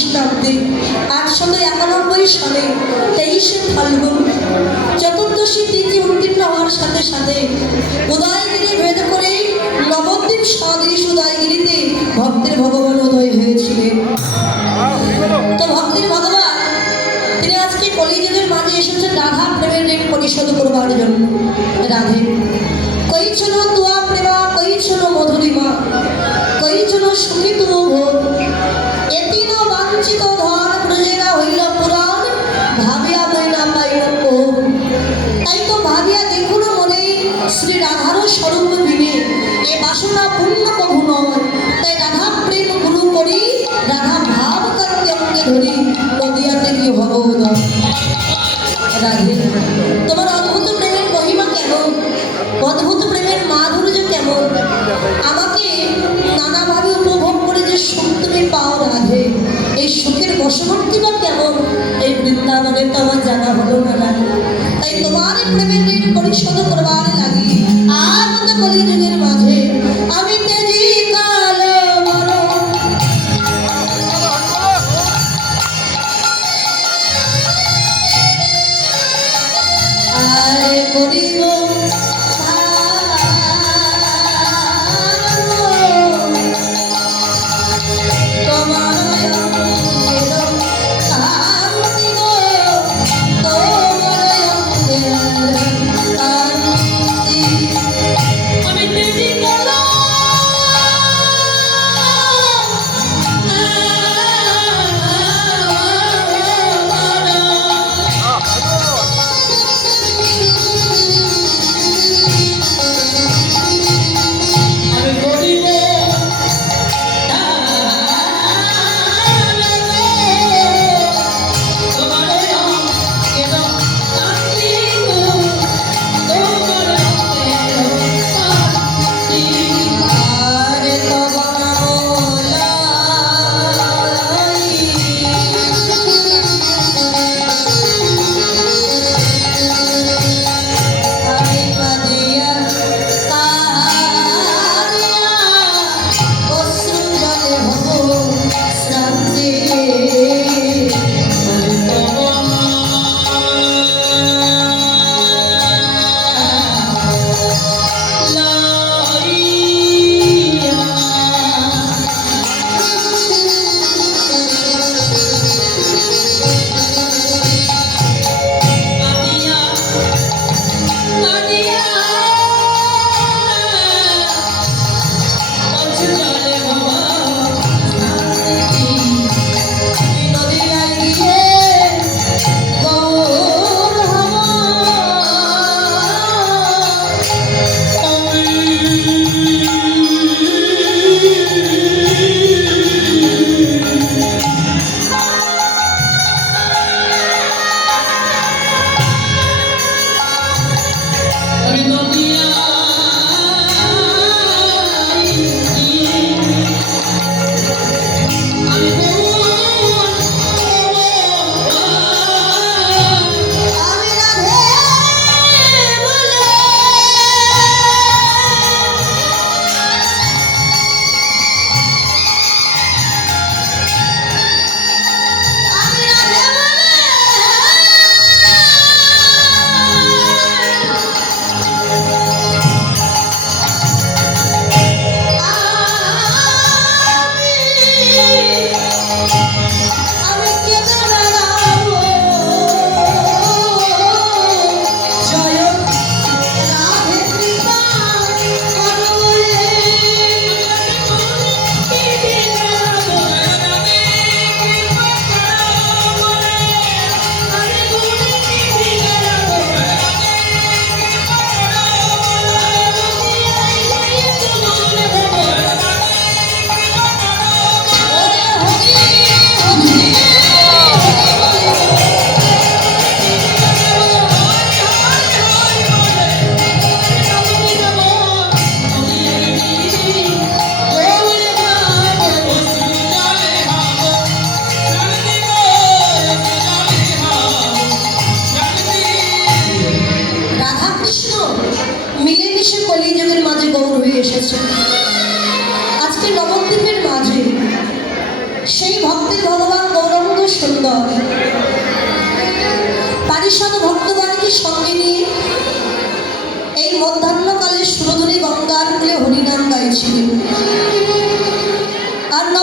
খ্রিস্টাব্দে আটশো একানব্বই সালে তেইশে ফাল্গুন চতুর্দশী তিথি উত্তীর্ণ হওয়ার সাথে সাথে উদয়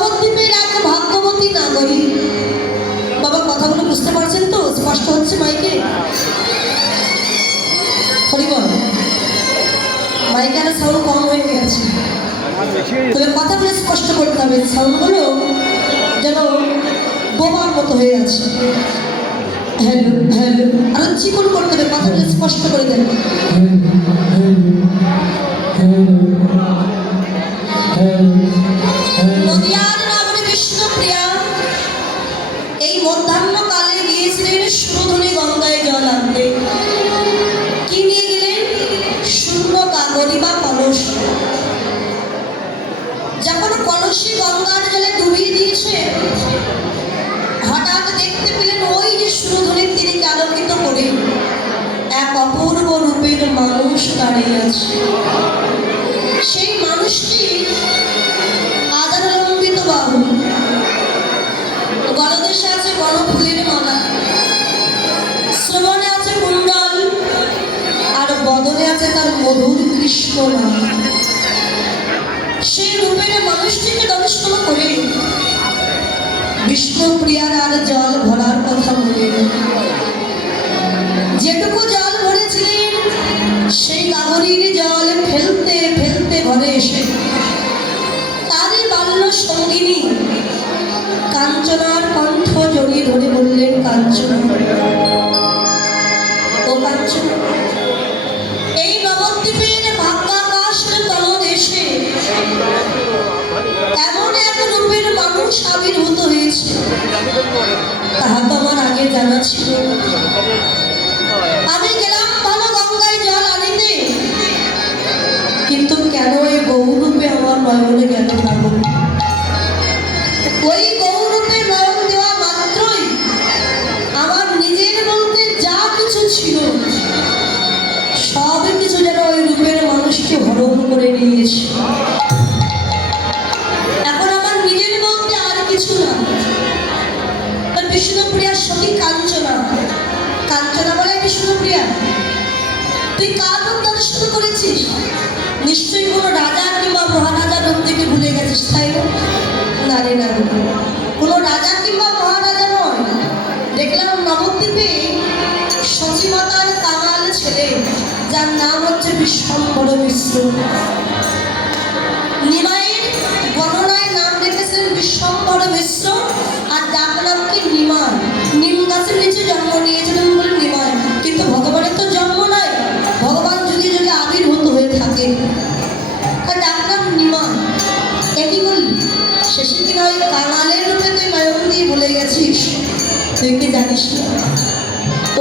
নবদ্বীপের এক ভাগ্যবতী নাগরী। বাবা, কথাগুলো বুঝতে পারছেন তো? স্পষ্ট হচ্ছে মাইকে? হরিবল, মাইকে আর সাউন্ড কম হয়ে গেছে। তবে কথাগুলো স্পষ্ট করতে হবে। সাউন্ডগুলো যেন বোমার মতো হয়ে আছে। হ্যালো হ্যালো, আরও চিকন করতে হবে কথাগুলো স্পষ্ট করে দেবে। নদিয়ার সেই মানুষটি আদারলম্বিত বাহু। আছে গণফুলের মালা। শ্রবণে আছে কুণ্ডল। আর বদনে আছে তার মধুর কৃষ্ণ সেই রূপের মানুষটিকে দর্শন করে বিষ্ণুপ্রিয়ার আর জল ভরার কথা বলে। যেটুকু জল ভরেছিলেন, সেই কাগরির জল কাঞ্চনার কণ্ঠ জড়িয়ে ধরে বললেন কাঞ্চন। ও কাঞ্চন, এই নবদ্বীপের ভাগ্যাকাশের তলদেশে এমন এক রূপের মানুষ আবির্ভূত হয়েছে। তাহা তো আমার আগে জানা ছিল।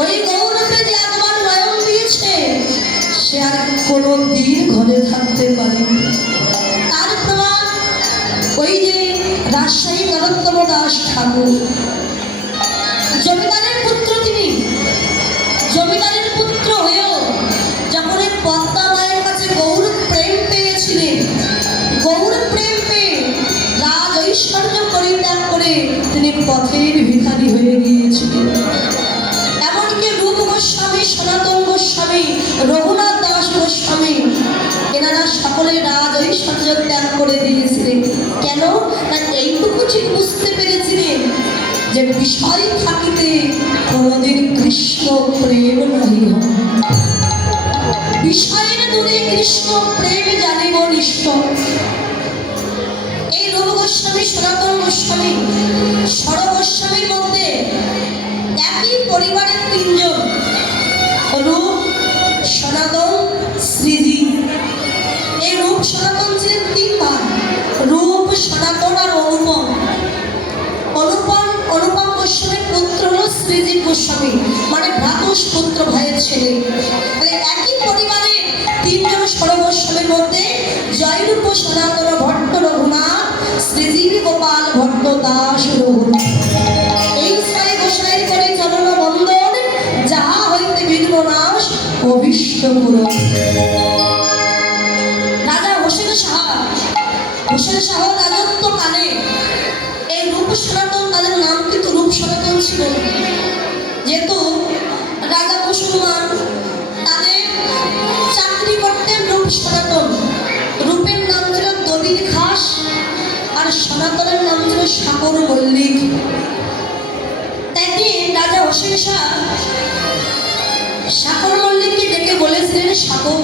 ওই গৌরবে যে একবার নয়ন দিয়েছে, সে আর কোনো দিন ঘরে থাকতে পারেনি। তার ওই যে রাজশাহী নরোত্তম দাস ঠাকুর। ঐশ্বর্য করে দিয়েছিলেন। কেন? না এইটুকু ঠিক বুঝতে পেরেছিলেন যে বিষয় থাকিতে কোনদিন কৃষ্ণ প্রেম নাই বিষয়ের দূরে কৃষ্ণ প্রেম জানিব নিষ্ঠ। এই রূপ গোস্বামী সনাতন গোস্বামী সর গোস্বামী মানে ভ্রাতুষ্পুত্র ভাইয়ের ছেলে। একই পরিবারে তিনজন সর্বস্বামীর মধ্যে জয়রূপ সনাতন ভট্ট রঘুনাথ, শ্রীজীবী গোপাল ভট্ট দাস রঘুনাথ। এই বন্দন যাহা হইতে বিঘ্ন নাশ রাজা হোসেন শাহ হোসেন শাহ রাজত্ব কালে এই রূপ সনাতন তাদের নাম কিন্তু রূপ সনাতন ছিল। চাকরি করতেন রূপ সনাতন। রূপের নাম ছিল দলিল খাস আর সনাতনের নাম ছিল সাগর মল্লিক। একদিন রাজা হোসেন শাহ সাগর মল্লিককে ডেকে বলেছিলেন সাগর।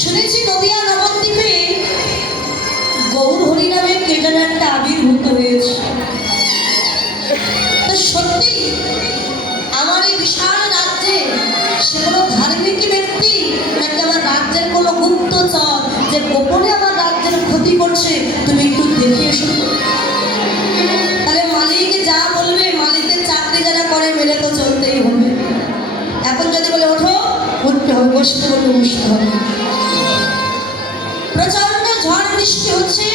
শুনেছি নদিয়া গুপ্তচর যে গোপনে আমার রাজ্যের ক্ষতি করছে, তুমি একটু দেখে এসো। তাহলে মালিক যা বলবে, মালিকের চাকরি যারা করে মেলে তো চলতেই হবে। এখন যদি বলে, ওঠো, উঠতে হবে, বসতে বললে বসতে হবে। প্রচণ্ড ঝড় বৃষ্টি হচ্ছে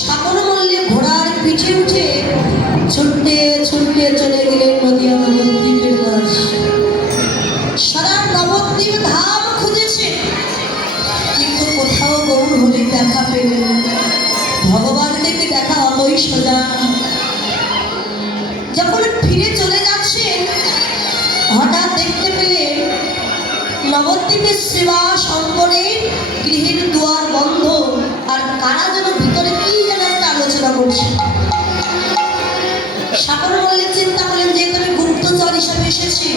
সাগর মল্লে ঘোড়ার পিঠে উঠে ছুটতে ছুটতে চলে যখন ফিরে চলে যাচ্ছেন হঠাৎ দেখতে পেলেন নবদ্বীপের সেবা শঙ্করের গৃহের দুয়ার বন্ধ। আর কারা যেন ভিতরে কি যেন একটা আলোচনা করছে। সাগর মল্লিক চিন্তা করলেন যে তুমি গুপ্তচর হিসাবে এসেছি।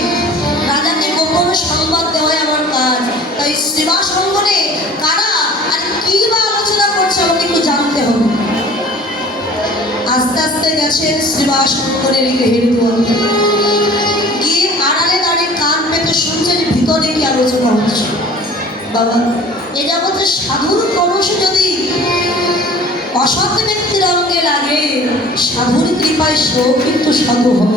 রাজাকে গোপন সংবাদ গেছেন শ্রীবাস করে গৃহের দুয়ার গিয়ে আড়ালে দাঁড়িয়ে কান পেতে শুনছেন ভিতরে কি আলোচনা হচ্ছে। বাবা, এ যাবতে সাধুর কলস যদি অসৎ ব্যক্তির অঙ্গে লাগে, সাধুর কৃপায় সেও কিন্তু সাধু হবে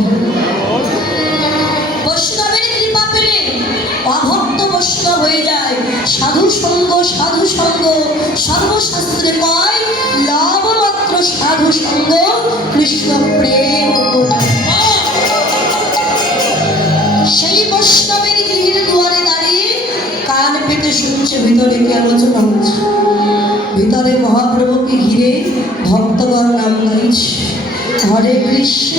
শুনছে আনছো মানুষ ভিতরে মহাপ্রভুকে ঘিরে ভক্তগণ নাম গাইছ। হরে কৃষ্ণ।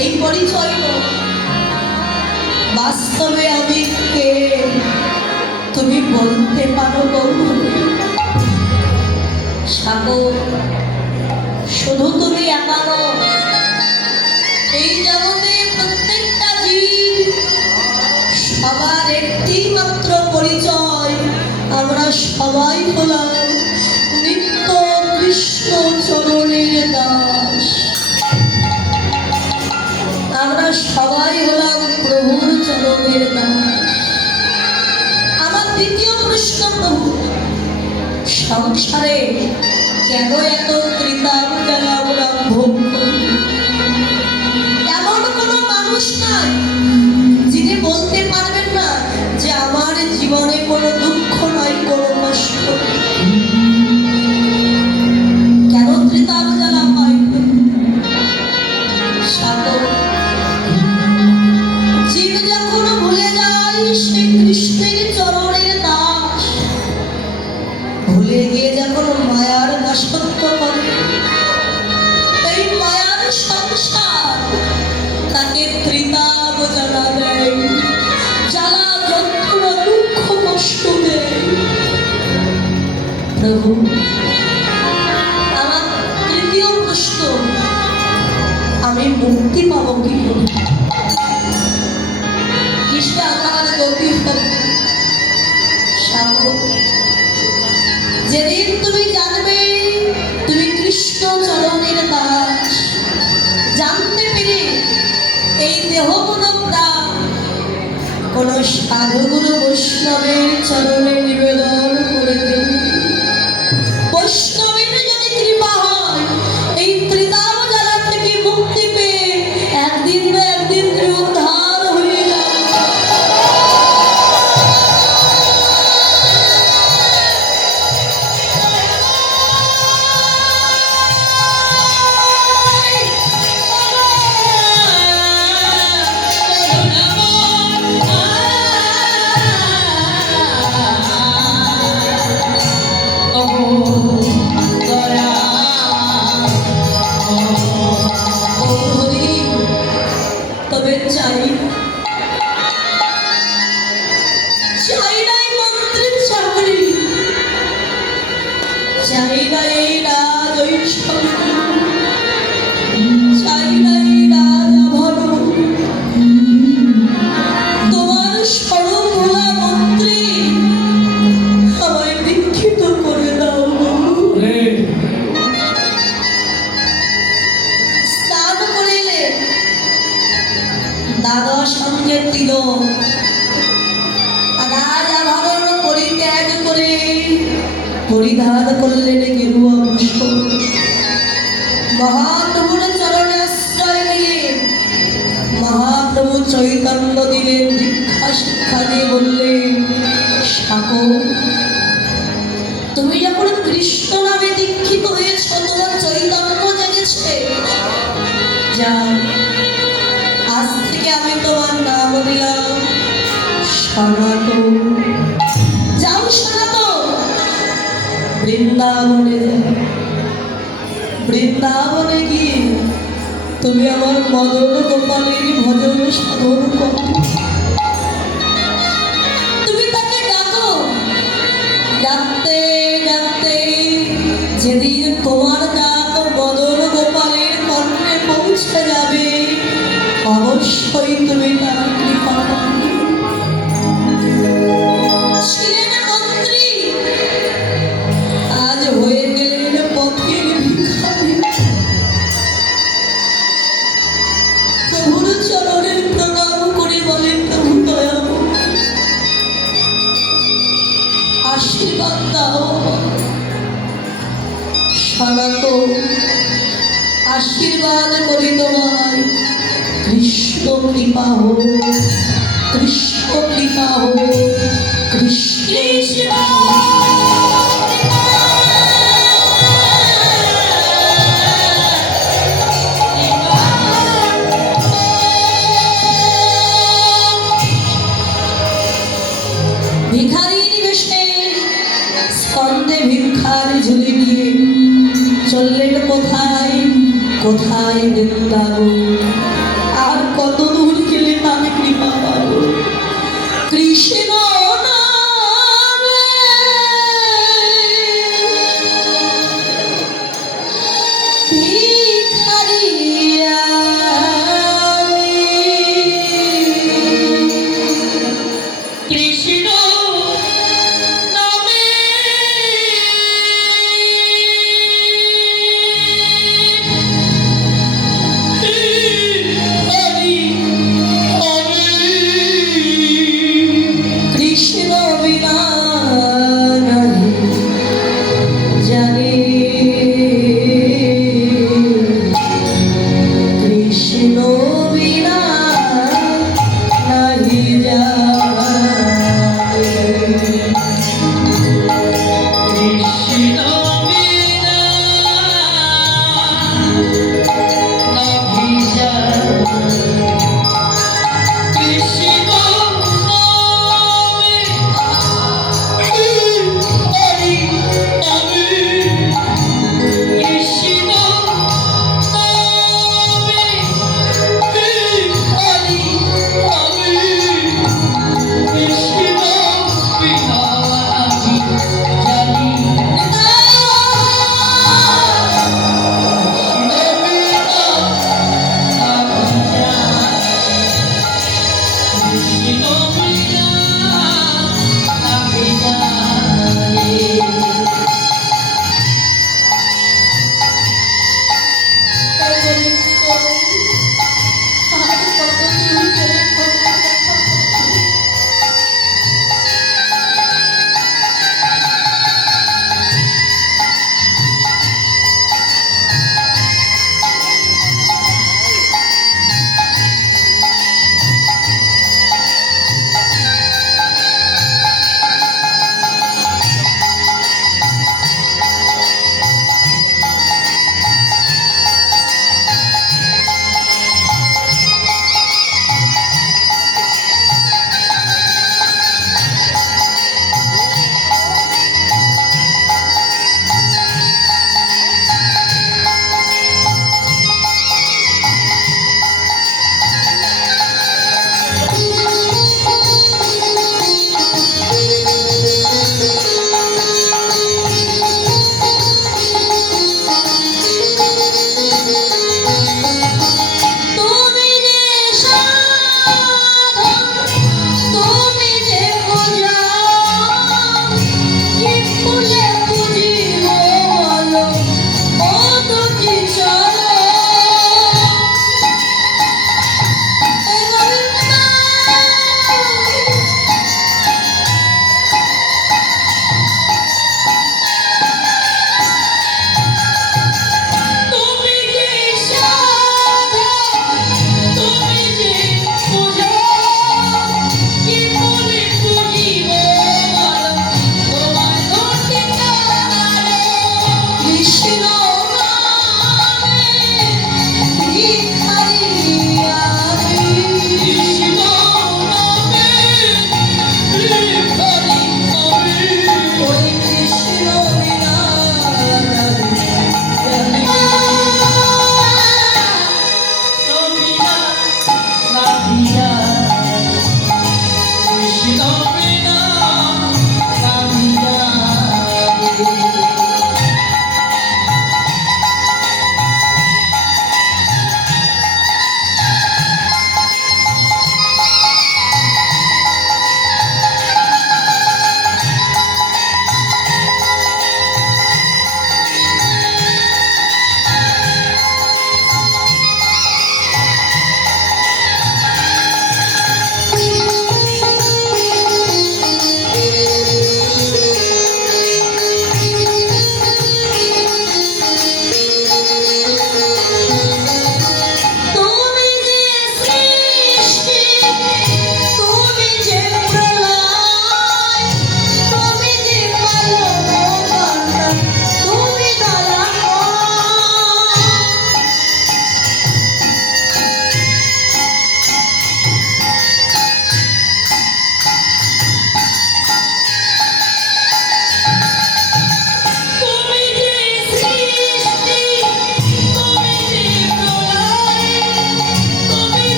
এই পরিচয় বাস্তবে আমি কে? তুমি বলতে পারো সাগর, শুধু তুমি একা এই জগতে প্রত্যেকটা জীব, সবার একটি মাত্র পরিচয়। আমরা সবাই হলাম নিত্য কৃষ্ণ সংসারে কেন এত ত্রিতাম মানস আধগুরু বৈষ্ণবের চরণ বৃন্দাবনে বৃন্দাবনে গিয়ে তুমি আমার মদন গোপালের ভজন সাধন করো। তুমি তাকে ডাকো। ডাক